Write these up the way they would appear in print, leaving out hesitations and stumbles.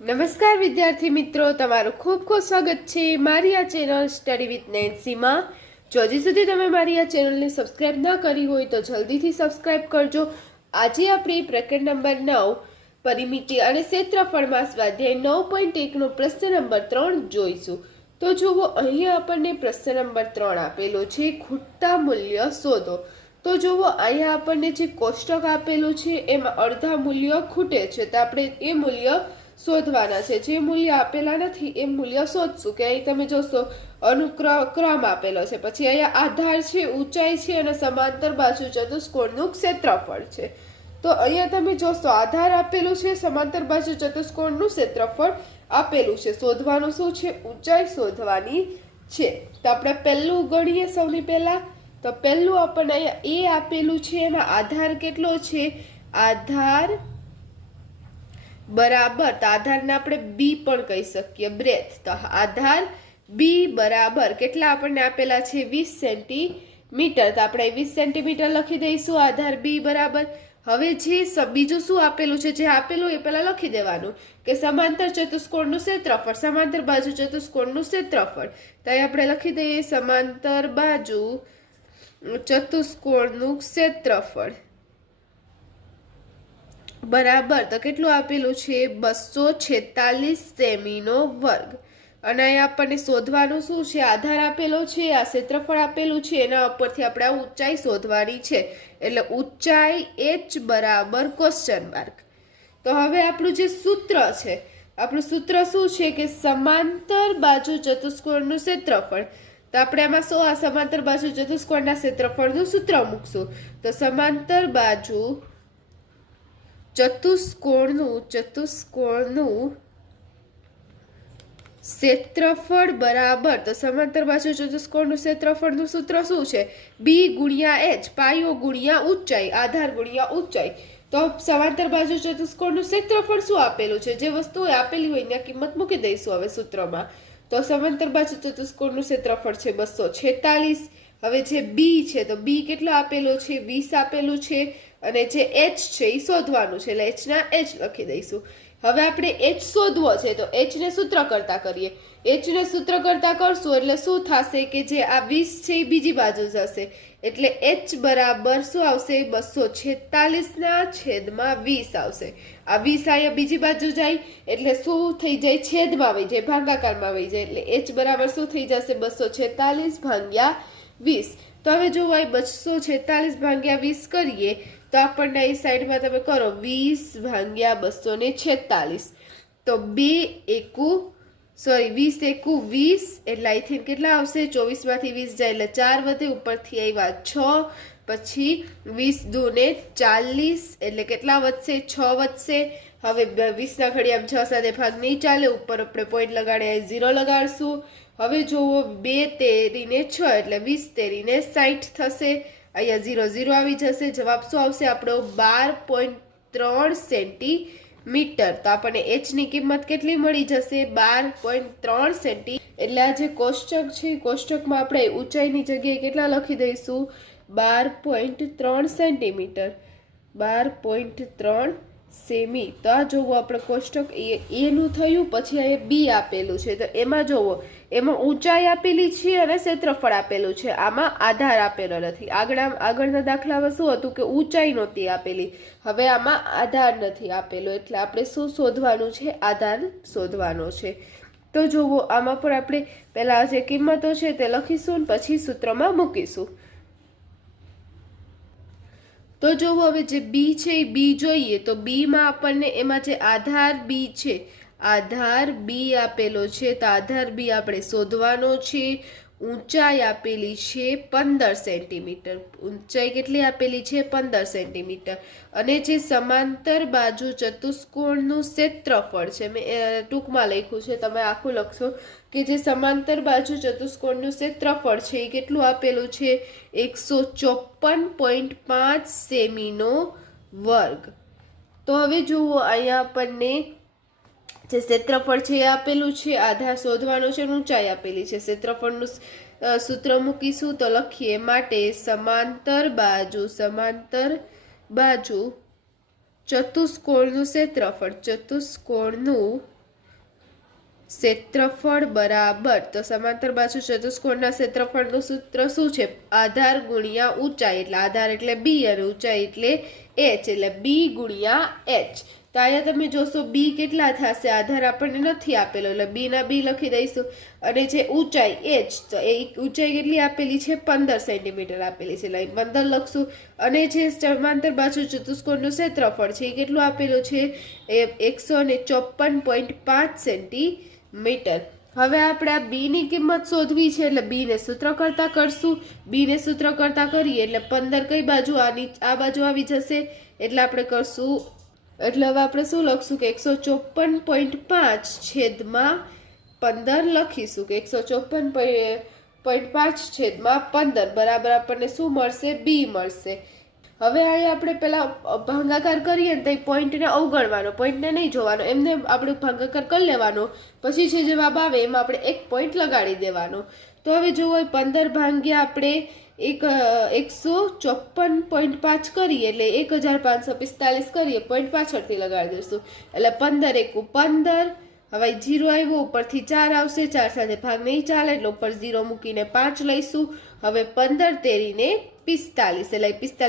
નમસ્કાર વિદ્યાર્થી મિત્રો, તમારું ખૂબ ખૂબ સ્વાગત છે મારી આ ચેનલ સ્ટડી વિથ નેન્સીમાં. જો હજી સુધી તમે મારી આ ચેનલને સબસ્ક્રાઇબ ના કરી હોય તો જલ્દીથી સબસ્ક્રાઇબ કરજો. આજે આપણે પ્રકરણ નંબર 9 પરિમિતિ અને ક્ષેત્રફળમાં સ્વાધ્યાય 9.1 નો પ્રશ્ન નંબર 3 જોઈશું. તો જુઓ, અહીંયા આપણને પ્રશ્ન નંબર 3 આપેલો છે, ખૂટતા મૂલ્ય શોધો. તો જુઓ, અહીંયા આપણને જે કોષ્ટક આપેલું છે એમાં અડધા મૂલ્ય ખૂટે છે, તો આપણે એ મૂલ્ય શોધવાના છે. જે મૂલ્ય આપેલા નથી એ મૂલ્ય શોધશું. કે અહીં તમે જોશો ક્રમ આપેલો છે, પછી અહીંયા આધાર છે, ઊંચાઈ છે અને સમાંતર બાજુ ચતુષ્કોણનું ક્ષેત્રફળ છે. તો અહીંયા તમે જોશો આધાર આપેલું છે, સમાંતર બાજુ ચતુષ્કોણનું ક્ષેત્રફળ આપેલું છે. શોધવાનું શું છે? ઊંચાઈ શોધવાની છે. તો આપણે પહેલું ગણીએ. સૌની પહેલા તો પહેલું આપણને અહીંયા એ આપેલું છે, એમાં આધાર કેટલો છે? આધાર બરાબર, તો આધારને આપણે બી પણ કહી શકીએ, બ્રેથ. તો આધાર બી બરાબર કેટલા આપણને આપેલા છે? 20 સેન્ટીમીટર. તો આપણે 20 સેન્ટીમીટર લખી દઈશું આધાર બી બરાબર. હવે જે બીજું શું આપેલું છે, જે આપેલું એ પહેલા લખી દેવાનું કે સમાંતર ચતુષ્કોણનું ક્ષેત્રફળ, સમાંતર બાજુ ચતુષ્કોણનું ક્ષેત્રફળ. તો અહીં આપણે લખી દઈએ સમાંતર બાજુ ચતુષ્કોણનું ક્ષેત્રફળ બરાબર. તો કેટલું આપેલું છે? 246 સેમીનો વર્ગ. અને અહીંયા આપણને શોધવાનું શું છે? આધાર આપેલો છે, આ ક્ષેત્રફળ આપેલું છે, એના ઉપરથી આપણે આ ઊંચાઈ શોધવાની છે. એટલે ઊંચાઈ h બરાબર ક્વેશ્ચન માર્ક. તો હવે આપણું જે સૂત્ર છે, આપણું સૂત્ર શું છે? કે સમાંતર બાજુ ચતુષ્કોણનું ક્ષેત્રફળ. તો આપણે આમાં શું આ સમાંતર બાજુ ચતુષ્કોણના ક્ષેત્રફળનું સૂત્ર મૂકશું. તો સમાંતર બાજુ ચતુષ્કોણનું ક્ષેત્રફળ બરાબર. તો સમાંતર બાજુ ચતુષ્કોણનું ક્ષેત્રફળનું સૂત્ર શું છે? બી ગુણ્યા એચ, પાયો ગુણ્યા ઊંચાઈ, આધાર ગુણ્યા ઊંચાઈ. તો સમાંતર બાજુ ચતુષ્કોણનું ક્ષેત્રફળ શું આપેલું છે? જે વસ્તુ આપેલી હોય એની કિંમત મૂકી દઈશું હવે સૂત્રમાં. તો સમાંતર બાજુ ચતુષ્કોણનું ક્ષેત્રફળ છે 246. હવે જે બી છે, તો બી કેટલો આપેલો છે? 20 આપેલું છે. અને જે એચ છે એ શોધવાનું છે, એટલે એચ ના એચ લખી દઈશું. હવે આપણે એચ શોધવો છે, તો એચ ને સૂત્ર કરતા કરીએ. એચ ને સૂત્ર કરતા કરશું એટલે શું થશે? કે જે આ 20 છે એ બીજી બાજુ જશે, એટલે એચ બરાબર શું આવશે? 246 ના છેદમાં 20 આવશે. આ 20 અહીંયા બીજી બાજુ જાય એટલે શું થઈ જાય? છેદમાં વહી જાય, ભાગાકારમાં વહી જાય. એટલે એચ બરાબર શું થઈ જશે? 246 ભાગ્યા 20. તો હવે જો 246 ભાગ્યા 20 કરીએ તો આપણને એ સાઈડમાં તમે કરો 20 ભાગ્યા 246. તો 20 એકુ 20, એટલે આઈ થિંક કેટલા આવશે? 24 માંથી 20 જાય એટલે 4 વધે, ઉપરથી આવ્યા 6, પછી 20 દૂને 40, એટલે કેટલા વધશે? 6 વધશે. હવે 20 ના ઘડિયામાં 6 સાથે ભાગ નહીં ચાલે, ઉપર આપણે પોઈન્ટ લગાડે 0 લગાડશું. હવે જુઓ 2 તેરીને 6 એટલે 20 તેરીને 60 થશે. અહીંયા 0 0 આવી જશે. જવાબ શું આવશે આપણો? 12.3 સેન્ટીમીટર. તો આપણને એચ ની કિંમત કેટલી મળી જશે? 12.3 સેન્ટી. એટલે આ જે કોષ્ટક છે, કોષ્ટકમાં આપણે ઊંચાઈની જગ્યાએ કેટલા લખી દઈશું? 12.3 સેન્ટીમીટર, 12.3 સેમી. તો આ જોવો આપણે કોષ્ટક એનું થયું. પછી અહીંયા બી આપેલું છે, તો એમાં જોવો એમાં ઊંચાઈ આપેલી છે અને ક્ષેત્રફળ આપેલું છે, આમાં આધાર આપેલો નથી. આગળના દાખલામાં શું હતું? કે ઊંચાઈ નહોતી આપેલી. હવે આમાં આધાર નથી આપેલો, એટલે આપણે શું શોધવાનું છે? આધાર શોધવાનો છે. તો જુઓ, આમાં પણ આપણે પહેલા જે કિંમતો છે તે લખીશું, પછી સૂત્રમાં મૂકીશું. તો જો હવે જે બી છે એ બી જોઈએ, તો બીમાં આપણને એમાં જે આધાર બી છે, આધાર બી આપેલો છે, તો આધાર બી આપણે શોધવાનો છે. ઊંચાઈ આપેલી છે 15 સેન્ટીમીટર. ઊંચાઈ કેટલી આપેલી છે? 15 સેન્ટીમીટર. અને જે સમાંતર બાજુ ચતુષ્કોણનું ક્ષેત્રફળ છે, મેં ટૂંકમાં લખ્યું છે, તમે આખું લખશો કે જે સમાંતર બાજુ ચતુષ્કોણનું ક્ષેત્રફળ છે એ કેટલું આપેલું છે? 154.5 સેમીનો વર્ગ. તો હવે જુઓ, અહીંયા આપણને જે ક્ષેત્રફળ છે એ આપેલું છે, આધાર શોધવાનો છે, ઊંચાઈ આપેલી છે. ક્ષેત્રફળનું સૂત્ર મૂકીશું તો લખીએ માટે સમાંતર બાજુ ચતુષ્કોણનું ક્ષેત્રફળ, ચતુષ્કોણનું ક્ષેત્રફળ બરાબર, તો સમાંતર બાજુ ચતુષ્કોણના ક્ષેત્રફળનું સૂત્ર શું છે? આધાર ગુણ્યા ઊંચાઈ, એટલે આધાર એટલે બી અને ઊંચાઈ એટલે એચ, એટલે બી ગુણ્યા એચ. તો અહીંયા તમે જોશો બી કેટલા થશે, આધાર આપણને નથી આપેલો એટલે બી ના બી લખી દઈશું. અને જે ઊંચાઈ એચ, તો એ ઊંચાઈ કેટલી આપેલી છે? 15 સેન્ટીમીટર આપેલી છે, એટલે 15 લખશું. અને જે સમાંતર બાજુ ચતુષ્કોણનું ક્ષેત્રફળ છે એ કેટલું આપેલું છે? એ 154.5 સેન્ટીમીટર. હવે આપણે આ બી ની કિંમત શોધવી છે, એટલે બી ને સૂત્ર કરતા કરશું. બી ને સૂત્ર કરતા કરીએ એટલે 15 કઈ બાજુ? આ બાજુ આવી જશે, એટલે આપણે કરશું. એટલે હવે આપણે શું લખશું કે 154.5 છેદમાં 15 લખીશું કે 154.5 છેદમાં 15 બરાબર આપણને શું મળશે? બી મળશે. હવે અહીં આપણે પેલા ભાગાકાર કરીએ ને તો પોઈન્ટને અવગણવાનો, પોઈન્ટને નહીં જોવાનો, એમને આપણે ભાગાકાર કરી લેવાનો, પછી જે જવાબ આવે એમાં આપણે એક પોઈન્ટ લગાડી દેવાનો. તો હવે જુઓ 15 ભાગ્યા આપણે 154.5 કરીએ એટલે 1545 કરીએ, પોઈન્ટ પાછળથી લગાડી દઈશું એટલે 15 એકુ 15. હવે 0 આવ્યો, ઉપરથી 4 આવશે, 4 સાથે ભાગ નહીં ચાલે એટલે ઉપર 0 મૂકીને 5 લઈશું. હવે 15 તેરીને 45, એટલે 45 +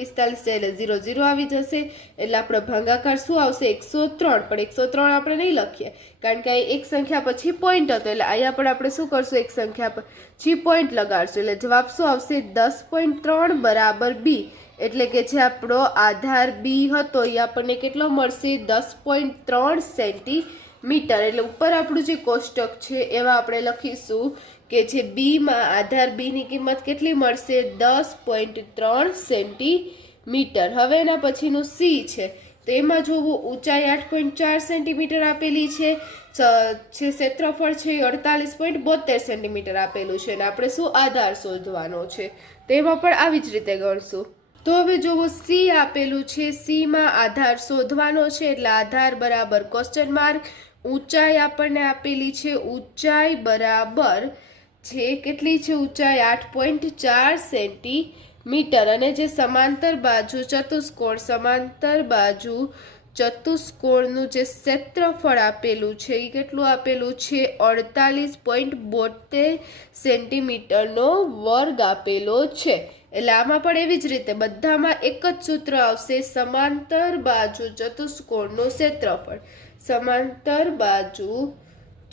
45 એટલે 0 0 આવી જશે, એટલે આપણો ભાગાકાર શું આવશે? 103. પણ 103 આપણે નહીં લખીએ કારણ કે એક સંખ્યા પછી પોઈન્ટ હતો, એટલે અહીંયા પણ આપણે શું કરશું? એક સંખ્યા પછી પોઈન્ટ લગાડશું, એટલે જવાબ શું આવશે? 10.3 બરાબર બી. એટલે કે જે આપણો આધાર બી હતો એ આપણને કેટલો મળશે? 10.3 સેન્ટીમીટર. એટલે ઉપર આપણું જે કોષ્ટક છે એમાં આપણે લખીશું કે જે બી માં આધાર બી ની કિંમત કેટલી મળશે? 10.3 સેન્ટીમીટર. હવે એના પછીનું સી છે, તો એમાં જોવું ઊંચાઈ 8.4 સેન્ટીમીટર આપેલી છે, જે ક્ષેત્રફળ છે 48.72 સેન્ટીમીટર આપેલું છે, અને આપણે શું આધાર શોધવાનો છે, તેમાં પણ આવી જ રીતે ગણશું. તો હવે જોવો સી આપેલું છે, સી માં આધાર શોધવાનો છે, એટલે આધાર બરાબર ક્વેશ્ચન માર્ક. ઊંચાઈ આપણને આપેલી છે, ઊંચાઈ બરાબર છે કેટલી છે? ઊંચાઈ 8.4 સેન્ટીમીટર. અને જે સમાંતર બાજુ ચતુષ્કોણ, સમાંતર બાજુ ચતુષ્કોણનું જે ક્ષેત્રફળ આપેલું છે એ કેટલું આપેલું છે? 48.72 સેન્ટીમીટરનો વર્ગ આપેલો છે. એટલે આમાં પણ એવી જ રીતે બધામાં એક જ સૂત્ર આવશે, સમાંતર બાજુ ચતુષ્કોણનું ક્ષેત્રફળ. સમાંતર બાજુ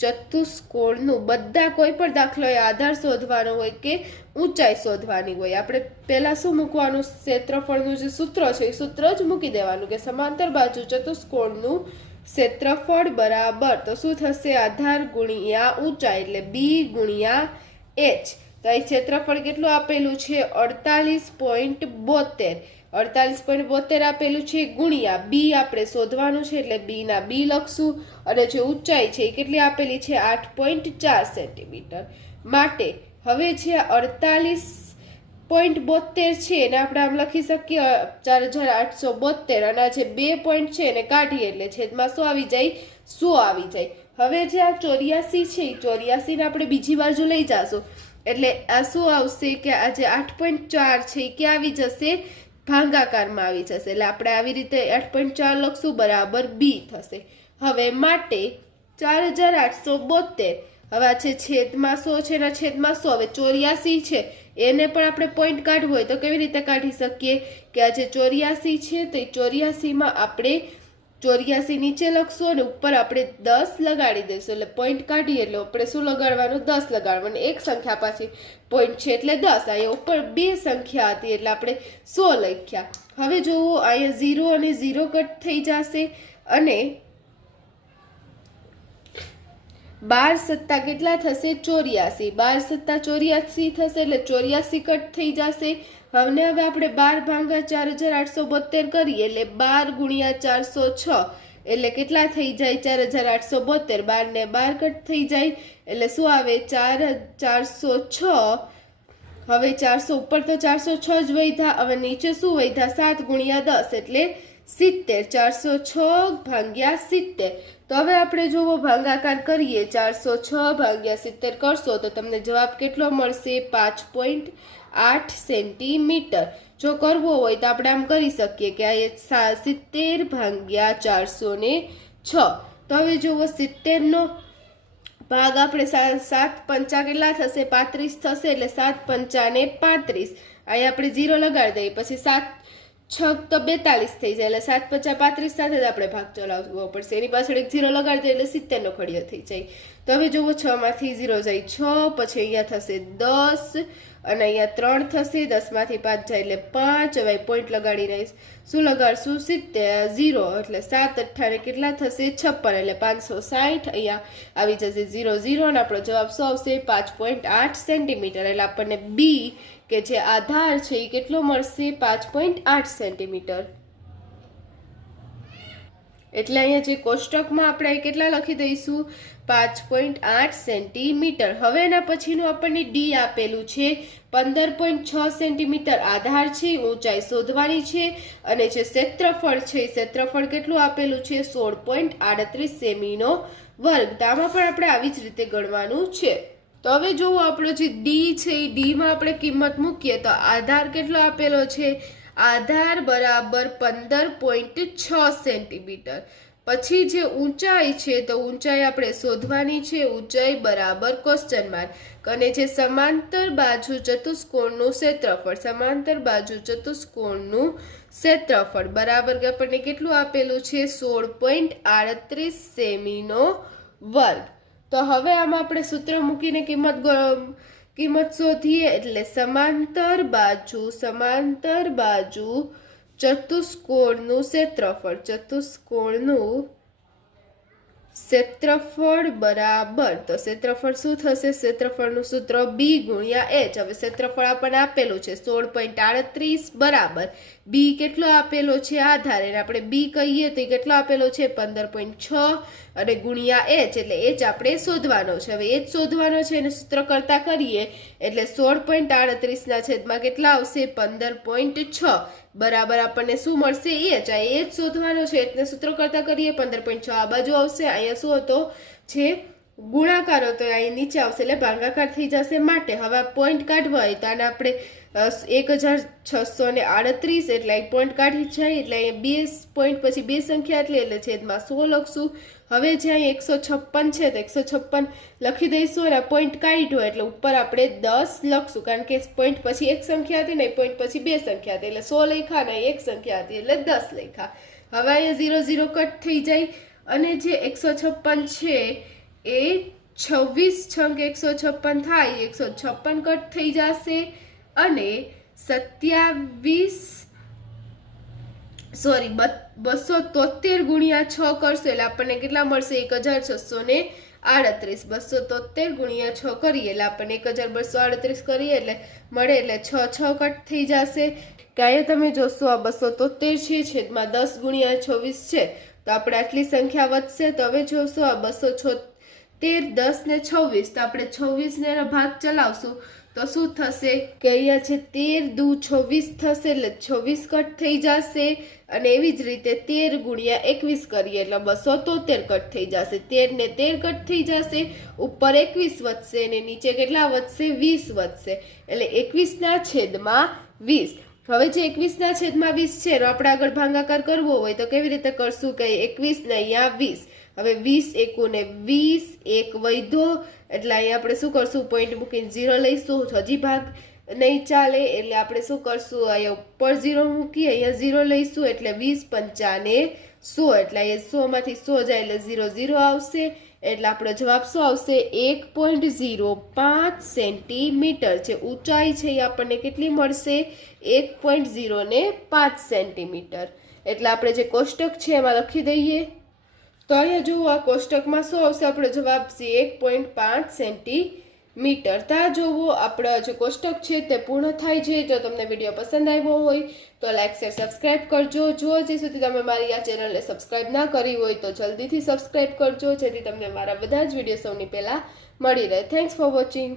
ચતુષ્કોણનું બધા કોઈ પણ દાખલો એ આધાર શોધવાનો હોય કે ઊંચાઈ શોધવાની હોય, આપણે પહેલા શું મૂકવાનું? ક્ષેત્રફળનું જે સૂત્ર છે એ સૂત્ર જ મૂકી દેવાનું કે સમાંતર બાજુ ચતુષ્કોણનું ક્ષેત્રફળ બરાબર, તો શું થશે? આધાર ગુણ્યા ઊંચાઈ એટલે બી ગુણ્યા એચ. તો અહીં ક્ષેત્રફળ કેટલું આપેલું છે? 48.72. 48.72 આપેલું છે, ગુણ્યા બી આપણે શોધવાનું છે એટલે બી ના બી લખશું. અને જે ઊંચાઈ છે એ કેટલી આપેલી છે? 8.4 સેન્ટીમીટર. માટે હવે છે 48.72 છે એને આપણે આમ લખી શકીએ 4872, અને આ જે 2 પોઈન્ટ છે એને કાઢીએ એટલે છેદમાં શું આવી જાય? 100 આવી જાય. હવે જે આ 84 છે એ 84 ને આપણે બીજી બાજુ લઈ જાશું, એટલે આ શું આવશે કે આ જે 8.4 છે એ ક્યાં આવી જશે? ભાગાકારમાં આવી જશે, એટલે આપણે આવી રીતે 8.4 લખશું બરાબર બી થશે. હવે માટે 4872, હવે આ છે છેદમાં 100 છે, એના છેદમાં 100. હવે 84 છે એને પણ આપણે પોઈન્ટ કાઢવું હોય તો કેવી રીતે કાઢી શકીએ કે આ જે 84 છે તો એ 84માં આપણે 84 નીચે લખશું અને ઉપર આપણે 10 લગાડી દઈશું, એટલે પોઈન્ટ કાઢીએ એટલે આપણે શું લગાડવાનું? 10 લગાડવાનું. એક સંખ્યા પાછી પોઈન્ટ છે એટલે 10. અહીંયા ઉપર બે સંખ્યા હતી એટલે આપણે 100 લખ્યા. હવે જોવો અહીંયા 0 અને 0 કટ થઈ જશે, અને 12 સત્તા કેટલા થશે? 84. 12 સત્તા 84 થશે એટલે 84 કટ થઈ જશે. હવે આપણે 12 ભાગ્યા 4872 કરીએ એટલે 12 ગુણ્યા 406 એટલે કેટલા થઈ જાય? 4872. 12 ને 12 કટ થઈ જાય એટલે શું આવે? 406. હવે 400 ઉપર તો 406 જ વધ્યા, હવે નીચે શું વધ્યા? 7 ગુણ્યા 10 એટલે 70. 406 ભાગ્યા 70. તો હવે આપણે જોવો ભાગાકાર કરીએ, 406 ભાગ્યા 70 કરશો તો તમને જવાબ કેટલો મળશે? 5.8 સેન્ટીમીટર. જો કરવો હોય તો આપણે આમ કરી શકીએ કે આ 70 ભાગ્યા 406. તો હવે જુઓ 70 નો ભાગ આપણે 7 પંચા કેટલા થશે 35 થશે, એટલે 7 પંચાને 35. અહીંયા આપણે 0 લગાડી દઈએ, પછી 7 6 તો 42 થઈ જાય, એટલે 7 પંચા 35 સાથે જ આપણે ભાગ ચલાવવો પડશે. એની પાછળ એક 0 લગાડી દઈએ એટલે 70 નો ખડીયો થઈ જાય. તો હવે જુઓ 6 માંથી 0 જાય 6, પછી અહીંયા થશે 10 અને અહીંયા 3 થશે, 10 માંથી 5 જાય એટલે 5. હવે પોઈન્ટ લગાડી રહીશ, શું લગાડશું 0, એટલે 7 8 કેટલા થશે 56, એટલે 560. અહીંયા આવી જશે 0 0 અને આપણો જવાબ શું આવશે 5.8 સેન્ટીમીટર. એટલે આપણને બી કે જે આધાર છે એ કેટલો મળશે 5.8 સેન્ટીમીટર. એટલે અહીંયા જે કોષ્ટકમાં આપણે કેટલા લખી દઈશું 5.8 સેન્ટીમીટર. હવે એના પછીનું આપણને ડી આપેલું છે 15.6 સેન્ટીમીટર આધાર છે, ઊંચાઈ શોધવાની છે અને જે ક્ષેત્રફળ છે ક્ષેત્રફળ કેટલું આપેલું છે 16.38 સેમીનો વર્ગ. તો આમાં પણ આપણે આવી જ રીતે ગણવાનું છે. તો હવે જોવો આપણો જે ડી છે એ ડીમાં આપણે કિંમત મૂકીએ તો આધાર કેટલો આપેલો છે, આધાર બરાબર 15.6 સેન્ટીમીટર. પછી જે ઊંચાઈ છે તો ઊંચાઈ આપણે શોધવાની છે, ઊંચાઈ બરાબર ક્વેશ્ચન માર્ક. અને જે સમાંતર બાજુ ચતુષ્કોણનું ક્ષેત્રફળ, સમાંતર બાજુ ચતુષ્કોણનું ક્ષેત્રફળ બરાબર આપણને કેટલું આપેલું છે 16.38 સેમીનો વર્ગ. તો હવે આમાં આપણે સૂત્ર મૂકીને કિંમત શોધીએ, એટલે સમાંતર બાજુ ચતુષ્કોણનું ક્ષેત્રફળ બરાબર, તો ક્ષેત્રફળ શું થશે, ક્ષેત્રફળનું સૂત્ર બી ગુણ્યા એચ. હવે ક્ષેત્રફળ આપણને આપેલું છે 16.38 બરાબર બી કેટલો આપેલો છે આધાર, એને આપણે બી કહીએ તો કેટલો આપેલો છે 15.6 અને ગુણ્યા એચ, એટલે એચ આપણે શોધવાનો છે. હવે એચ શોધવાનો છે એને સૂત્ર કરતા કરીએ એટલે 16.38 ના છેદમાં કેટલા આવશે 15.6 બરાબર આપણને શું મળશે એચ. આ એચ શોધવાનો છે એટલે સૂત્ર કરતા કરીએ 15.6 આ બાજુ આવશે, અહીંયા શું હતો છે ગુણાકાર હતો અહીં નીચે આવશે એટલે ભાગાકાર થઈ જશે. માટે હવે આ પોઈન્ટ કાઢવા હોય તો આને આપણે 1638 એટલે એક પોઈન્ટ કાઢી જાય, એટલે અહીંયા 2 પોઈન્ટ પછી 2 સંખ્યા એટલે છેદમાં 100 લખશું. હવે જે અહીં 156 છે તો 156 લખી દઈશું અને પોઈન્ટ કાઢ્યો એટલે ઉપર આપણે 10 લખશું, કારણ કે પોઈન્ટ પછી એક સંખ્યા હતી ને પોઈન્ટ પછી 2 સંખ્યા હતી એટલે 100 લખ્યા ને એક સંખ્યા હતી એટલે 10 લખ્યા. હવે અહીંયા 0 0 કટ થઈ જાય અને જે 156 છે એ 26 છંગ 156 થાય, 156 કટ થઈ જશે અને 273 ગુણ્યા 6 કરશો એટલે આપણને કેટલા મળશે 1638. 273 ગુણ્યા 6 કરીએ એટલે આપણને 1238 કરીએ એટલે મળે, એટલે 6 કટ થઈ જશે. કાંઈ તમે જોશો આ 273 છે છેદમાં 10 ગુણ્યા 26 છે તો આપણે આટલી સંખ્યા વધશે. તો હવે જોશો આ 276 10 ને 26 તો આપણે 26 ને ભાગ ચલાવશું તો શું થશે કે અહીંયા છે 13 દુ 26 થશે એટલે 26 કટ થઈ જશે. અને એવી જ રીતે 13 ગુણ્યા 21 કરીએ એટલે 273 કટ થઈ જશે. 13 ને 13 કટ થઈ જશે, ઉપર 21 વધશે અને નીચે કેટલા વધશે 20 વધશે, એટલે 21 ના છેદમાં 20. હવે જે 21 ના છેદમાં 20 છે આપણે આગળ ભાગાકાર કરવો હોય તો કેવી રીતે કરશું કે 21 ને અહીંયા 20. હવે 20 એકુને 20 એક વધ્યો એટલે અહીંયા આપણે શું કરશું પોઈન્ટ મૂકીને 0 લઈશું, હજી ભાગ નહીં ચાલે એટલે આપણે શું કરશું અહીંયા ઉપર 0 મૂકી અહીંયા 0 લઈશું એટલે 20 પંચાને 100 એટલે અહીંયા 100 માંથી 100 જાય એટલે 0 0 આવશે. એટલે આપણો જવાબ શું આવશે 1.05 સેન્ટીમીટર છે. ઊંચાઈ છે એ આપણને કેટલી મળશે 1.05 સેન્ટીમીટર. એટલે આપણે જે કોષ્ટક છે એમાં લખી દઈએ તો અહીંયા જુઓ આ કોષ્ટકમાં શું આવશે આપણો જવાબ છે 1.5 સેન્ટીમીટર. ત્યાં જોવો આપણો જે કોષ્ટક છે તે પૂર્ણ થાય છે. જો તમને વિડીયો પસંદ આવ્યો હોય તો લાઈક શેર સબસ્ક્રાઈબ કરજો. જો હજી સુધી તમે મારી આ ચેનલને સબસ્ક્રાઈબ ના કરી હોય તો જલ્દીથી સબસ્ક્રાઈબ કરજો જેથી તમને મારા બધા જ વિડીયો સૌની પહેલાં મળી રહે. Thanks for watching.